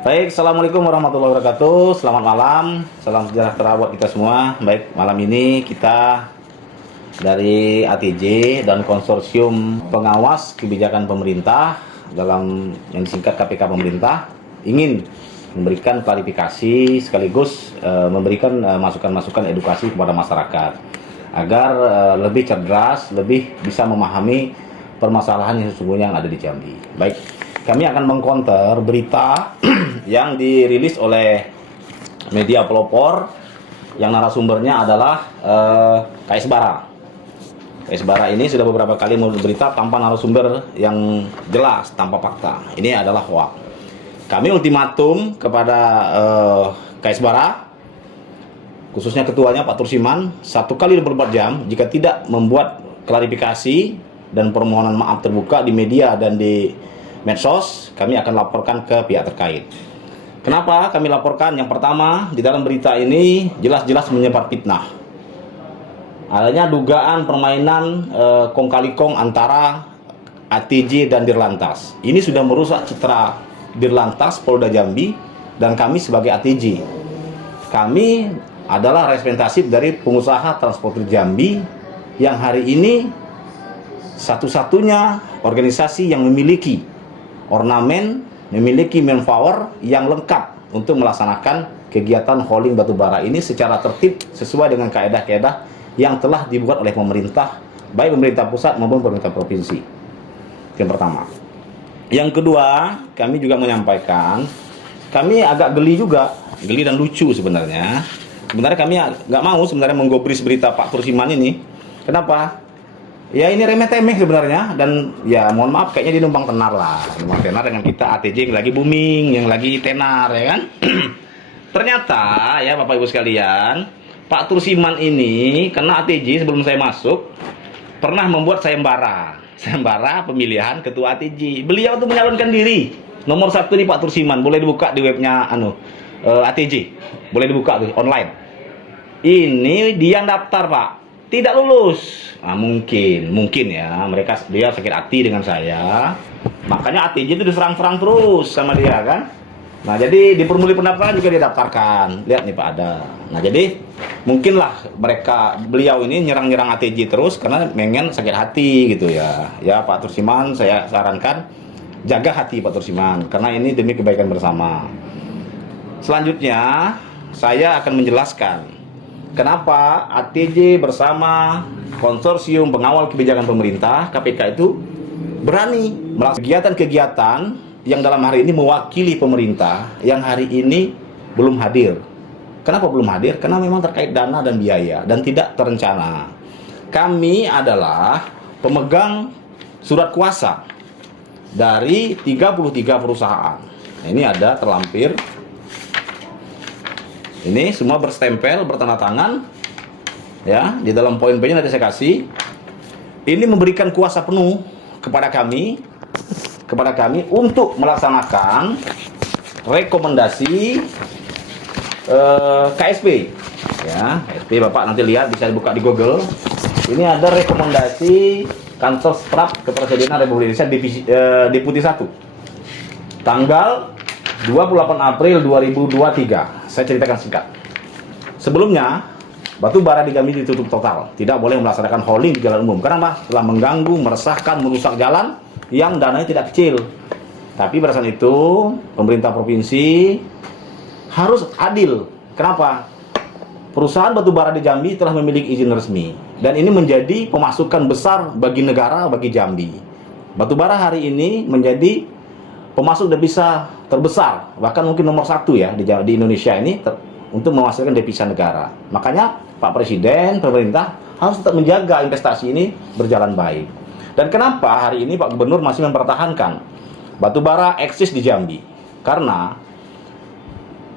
Baik, Assalamualaikum warahmatullahi wabarakatuh. Selamat malam, salam sejahtera buat kita semua. Baik, malam ini kita dari ATJ dan Konsorsium Pengawas Kebijakan Pemerintah dalam yang disingkat KPK Pemerintah ingin memberikan klarifikasi sekaligus memberikan masukan-masukan edukasi kepada masyarakat agar lebih cerdas, lebih bisa memahami permasalahan yang sesungguhnya yang ada di Jambi. Baik, kami akan mengcounter berita yang dirilis oleh media pelopor yang narasumbernya adalah KS Bara. KS Bara ini sudah beberapa kali berita tanpa narasumber yang jelas, tanpa fakta. Ini adalah hoax. Kami ultimatum kepada KS Bara, khususnya ketuanya Pak Tursiman, 1 kali 24 jam jika tidak membuat klarifikasi dan permohonan maaf terbuka di media dan di medsos, kami akan laporkan ke pihak terkait. Kenapa kami laporkan? Yang pertama, di dalam berita ini jelas-jelas menyebar fitnah. Adanya dugaan permainan kong kali kong antara ATJ dan Dirlantas. Ini sudah merusak citra Dirlantas Polda Jambi dan kami sebagai ATJ. Kami adalah representatif dari pengusaha transporter Jambi yang hari ini satu-satunya organisasi yang memiliki ornamen, memiliki manpower yang lengkap untuk melaksanakan kegiatan hauling batubara ini secara tertib sesuai dengan kaedah-kaedah yang telah dibuat oleh pemerintah, baik pemerintah pusat maupun pemerintah provinsi. Yang pertama. Yang kedua, kami juga menyampaikan, kami agak geli dan lucu sebenarnya. Sebenarnya kami nggak mau sebenarnya menggubris berita Pak Tursiman ini. Kenapa? Ya ini remeh-temeh sebenarnya, dan ya mohon maaf kayaknya dia numpang tenar lah. Numpang tenar dengan kita ATJ yang lagi booming, yang lagi tenar ya kan. Ternyata ya Bapak Ibu sekalian, Pak Tursiman ini karena ATJ sebelum saya masuk pernah membuat sayembara pemilihan ketua ATJ. Beliau tuh menyalonkan diri. Nomor 1 nih Pak Tursiman, boleh dibuka di webnya ATJ. Boleh dibuka tuh online. Ini dia daftar, Pak. Tidak lulus. Nah, mungkin ya dia sakit hati dengan saya, makanya ATJ itu diserang-serang terus sama dia kan. Nah jadi di formulir pendaftaran juga dia daftarkan, lihat nih Pak ada. Nah jadi mungkinlah beliau ini nyerang-nyerang ATJ terus karena pengen sakit hati gitu ya. Ya Pak Tursiman, saya sarankan jaga hati Pak Tursiman karena ini demi kebaikan bersama. Selanjutnya saya akan menjelaskan kenapa ATJ bersama Konsorsium Pengawal Kebijakan Pemerintah KPK itu berani melakukan kegiatan-kegiatan yang dalam hari ini mewakili pemerintah yang hari ini belum hadir. Kenapa belum hadir? Karena memang terkait dana dan biaya dan tidak terencana. Kami adalah pemegang surat kuasa dari 33 perusahaan. Ini ada terlampir. Ini semua berstempel, bertanda tangan. Ya, di dalam poin-poinnya nanti saya kasih. Ini memberikan kuasa penuh kepada kami untuk melaksanakan rekomendasi KSP. Ya, KSP Bapak nanti lihat bisa dibuka di Google. Ini ada rekomendasi Kantor Staf Kepresidenan Republik Indonesia Deputi 1. Tanggal 28 April 2023. Saya ceritakan singkat. Sebelumnya, batu bara di Jambi ditutup total, tidak boleh melaksanakan hauling di jalan umum. Kenapa? Telah mengganggu, meresahkan, merusak jalan yang dananya tidak kecil. Tapi berdasarkan itu, pemerintah provinsi harus adil. Kenapa? Perusahaan batu bara di Jambi telah memiliki izin resmi, dan ini menjadi pemasukan besar bagi negara, bagi Jambi. Batu bara hari ini menjadi pemasok devisa terbesar, bahkan mungkin nomor 1 ya di Indonesia ini untuk menghasilkan devisa negara. Makanya Pak Presiden, pemerintah harus tetap menjaga investasi ini berjalan baik. Dan kenapa hari ini Pak Gubernur masih mempertahankan batubara eksis di Jambi? Karena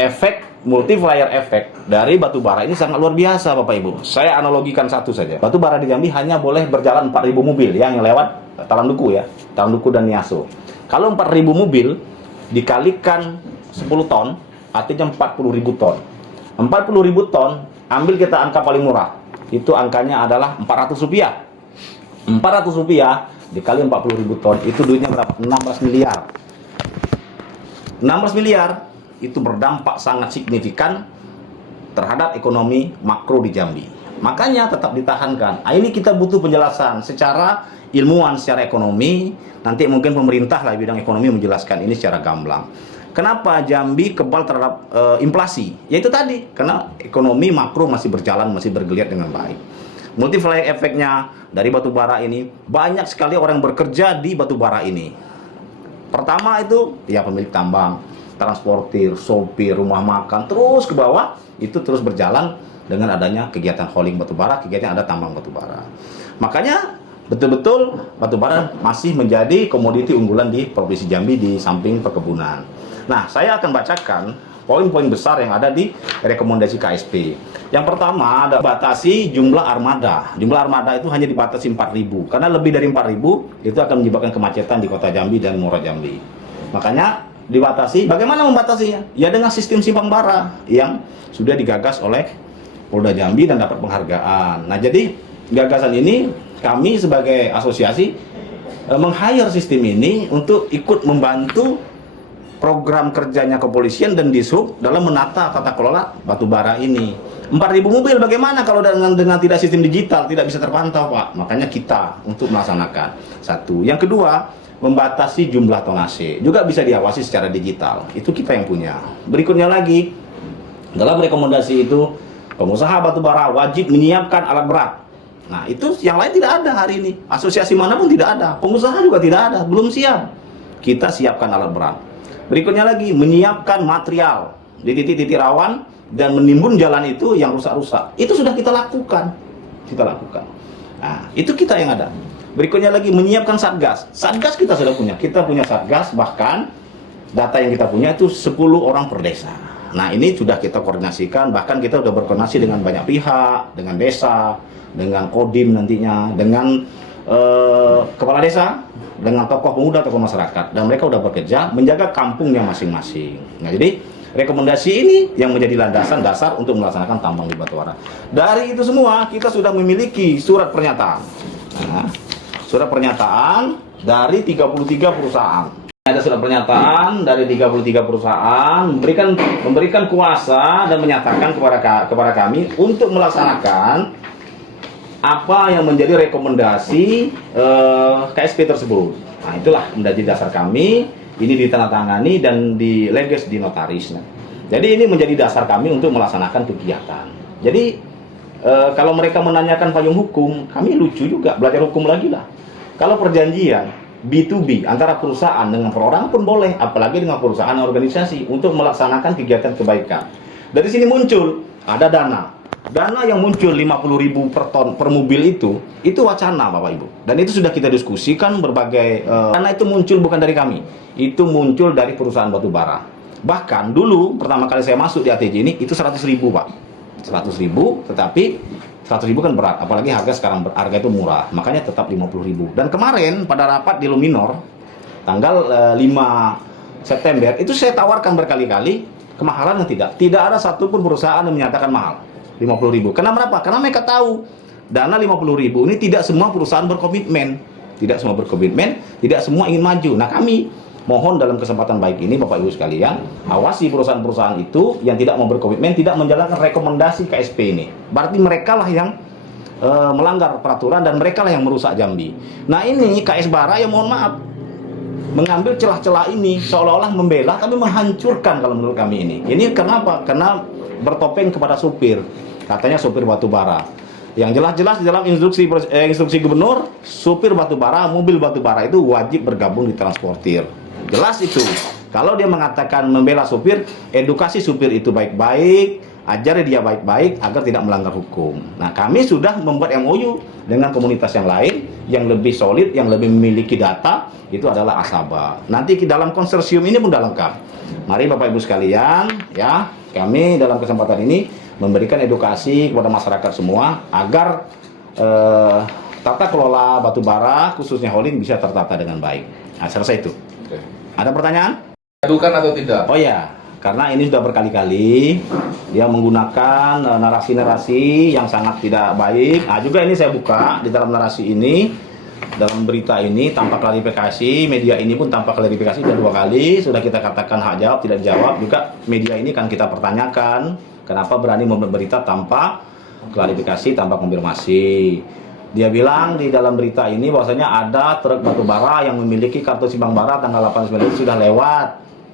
efek multiplier efek dari batubara ini sangat luar biasa Bapak Ibu. Saya analogikan satu saja. Batubara di Jambi hanya boleh berjalan 4.000 mobil yang lewat Talanduku ya, Talanduku dan Niaso. Kalau 4.000 mobil dikalikan 10 ton, artinya 40.000 ton. 40.000 ton, ambil kita angka paling murah. Itu angkanya adalah Rp400. Rp400 dikali 40.000 ton, itu duitnya berapa? 16 miliar. 16 miliar itu berdampak sangat signifikan terhadap ekonomi makro di Jambi. Makanya tetap ditahankan. Ini kita butuh penjelasan secara ilmuwan, secara ekonomi. Nanti mungkin pemerintah lah bidang ekonomi menjelaskan ini secara gamblang. Kenapa Jambi kebal terhadap inflasi? Yaitu tadi, karena ekonomi makro masih berjalan, masih bergeliat dengan baik. Multiplier efeknya dari batu bara ini, banyak sekali orang yang bekerja di batu bara ini. Pertama itu, ya pemilik tambang, transportir, sopir, rumah makan, terus ke bawah, itu terus berjalan dengan adanya kegiatan hauling batu bara, kegiatan ada tambang batu bara. Makanya betul-betul batu bara masih menjadi komoditi unggulan di Provinsi Jambi di samping perkebunan. Nah, saya akan bacakan poin-poin besar yang ada di rekomendasi KSP. Yang pertama ada batasi jumlah armada. Jumlah armada itu hanya dibatasi 4.000. Karena lebih dari 4.000 itu akan menyebabkan kemacetan di Kota Jambi dan Muara Jambi. Makanya dibatasi. Bagaimana membatasinya? Ya dengan sistem simpang bara yang sudah digagas oleh Polda Jambi dan dapat penghargaan. Nah, jadi gagasan ini kami sebagai asosiasi meng-hire sistem ini untuk ikut membantu program kerjanya kepolisian dan Dishub dalam menata tata kelola batu bara ini. 4.000 mobil bagaimana kalau dengan tidak sistem digital, tidak bisa terpantau, Pak. Makanya kita untuk melaksanakan. Satu. Yang kedua, membatasi jumlah tonase. Juga bisa diawasi secara digital. Itu kita yang punya. Berikutnya lagi, dalam rekomendasi itu, pengusaha batu bara wajib menyiapkan alat berat. Nah, itu yang lain tidak ada hari ini. Asosiasi manapun tidak ada. Pengusaha juga tidak ada. Belum siap. Kita siapkan alat berat. Berikutnya lagi, menyiapkan material di titik-titik rawan dan menimbun jalan itu yang rusak-rusak. Itu sudah kita lakukan. Nah, itu kita yang ada. Berikutnya lagi, menyiapkan satgas. Satgas kita sudah punya. Kita punya satgas, bahkan data yang kita punya itu 10 orang per desa. Nah, ini sudah kita koordinasikan, bahkan kita sudah berkoordinasi dengan banyak pihak, dengan desa, dengan Kodim nantinya, dengan kepala desa, dengan tokoh pemuda, tokoh masyarakat, dan mereka sudah bekerja menjaga kampungnya masing-masing. Nah, jadi rekomendasi ini yang menjadi landasan dasar untuk melaksanakan tambang di batu bara. Dari itu semua kita sudah memiliki surat pernyataan. Nah, surat pernyataan dari 33 perusahaan. Ada surat pernyataan dari 33 perusahaan memberikan kuasa dan menyatakan kepada kami untuk melaksanakan apa yang menjadi rekomendasi KSP tersebut. Nah, itulah menjadi dasar kami. Ini ditandatangani dan dileges di notaris. Jadi ini menjadi dasar kami untuk melaksanakan kegiatan. Jadi kalau mereka menanyakan payung hukum, kami lucu juga, belajar hukum lagi lah. Kalau perjanjian B2B antara perusahaan dengan perorangan pun boleh, apalagi dengan perusahaan organisasi untuk melaksanakan kegiatan kebaikan. Dari sini muncul ada dana yang muncul 50.000 per ton per mobil itu wacana Bapak Ibu. Dan itu sudah kita diskusikan berbagai dana itu muncul bukan dari kami. Itu muncul dari perusahaan batu bara. Bahkan dulu pertama kali saya masuk di ATJ ini itu 100.000, Pak. 100.000, tetapi 100.000 kan berat, apalagi harga itu murah. Makanya tetap 50.000. Dan kemarin pada rapat di Luminor tanggal 5 September itu saya tawarkan berkali-kali kemahalan tidak. Tidak ada satupun perusahaan yang menyatakan mahal. 50.000. Kenapa? Karena mereka tahu dana 50.000 ini tidak semua perusahaan berkomitmen, tidak semua ingin maju. Nah, kami mohon dalam kesempatan baik ini Bapak Ibu sekalian, awasi perusahaan-perusahaan itu yang tidak mau berkomitmen, tidak menjalankan rekomendasi KSP ini. Berarti mereka lah yang melanggar peraturan dan mereka lah yang merusak Jambi. Nah, ini KS Bara yang mohon maaf mengambil celah-celah ini seolah-olah membela tapi menghancurkan kalau menurut kami ini. Ini kenapa? Karena bertopeng kepada supir. Katanya supir batu bara. Yang jelas-jelas di dalam instruksi gubernur, supir batu bara, mobil batu bara itu wajib bergabung di transportir. Jelas itu. Kalau dia mengatakan membela supir, edukasi supir itu baik-baik, ajari dia baik-baik agar tidak melanggar hukum. Nah, kami sudah membuat MOU dengan komunitas yang lain yang lebih solid, yang lebih memiliki data, itu adalah Asaba. Nanti dalam konsorsium ini pun sudah lengkap. Mari Bapak Ibu sekalian, ya, kami dalam kesempatan ini memberikan edukasi kepada masyarakat semua agar tata kelola batu bara khususnya hauling bisa tertata dengan baik. Nah, selesai itu. Oke. Ada pertanyaan? Bukan atau tidak? Oh ya, karena ini sudah berkali-kali dia menggunakan narasi-narasi yang sangat tidak baik. Nah, juga ini saya buka di dalam narasi ini dalam berita ini tanpa klarifikasi, media ini pun tanpa klarifikasi, dan 2 kali sudah kita katakan hak jawab tidak jawab, juga media ini kan kita pertanyakan kenapa berani membuat berita tanpa klarifikasi, tanpa konfirmasi. Dia bilang di dalam berita ini bahwasanya ada truk batubara yang memiliki kartu Simbang Bara tanggal 8 November sudah lewat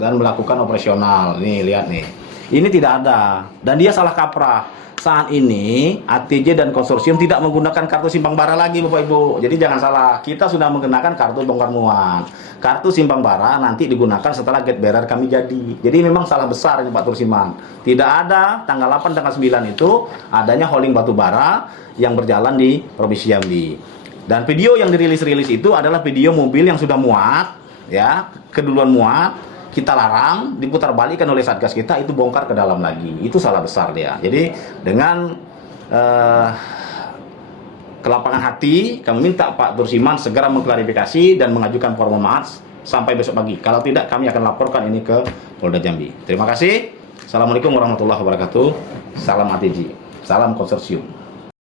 dan melakukan operasional. Nih lihat nih, ini tidak ada dan dia salah kaprah. Saat ini ATJ dan konsorsium tidak menggunakan kartu Simbang Bara lagi, Bapak Ibu. Jadi jangan salah, kita sudah menggunakan kartu bongkar muat. Kartu Simbang Bara nanti digunakan setelah gate bearer kami jadi. Jadi memang salah besar ini Pak Tursiman. Tidak ada tanggal 8 tanggal 9 itu adanya hauling batu bara yang berjalan di Provinsi Jambi. Dan video yang dirilis itu adalah video mobil yang sudah muat, ya, keduluan muat. Kita larang, diputar balikan oleh Satgas kita, itu bongkar ke dalam lagi. Itu salah besar dia. Jadi dengan kelapangan hati kami minta Pak Tursiman segera mengklarifikasi dan mengajukan permohonan maaf sampai besok pagi. Kalau tidak, kami akan laporkan ini ke Polda Jambi. Terima kasih. Assalamualaikum warahmatullahi wabarakatuh. Salam ATJ, salam konsorsium.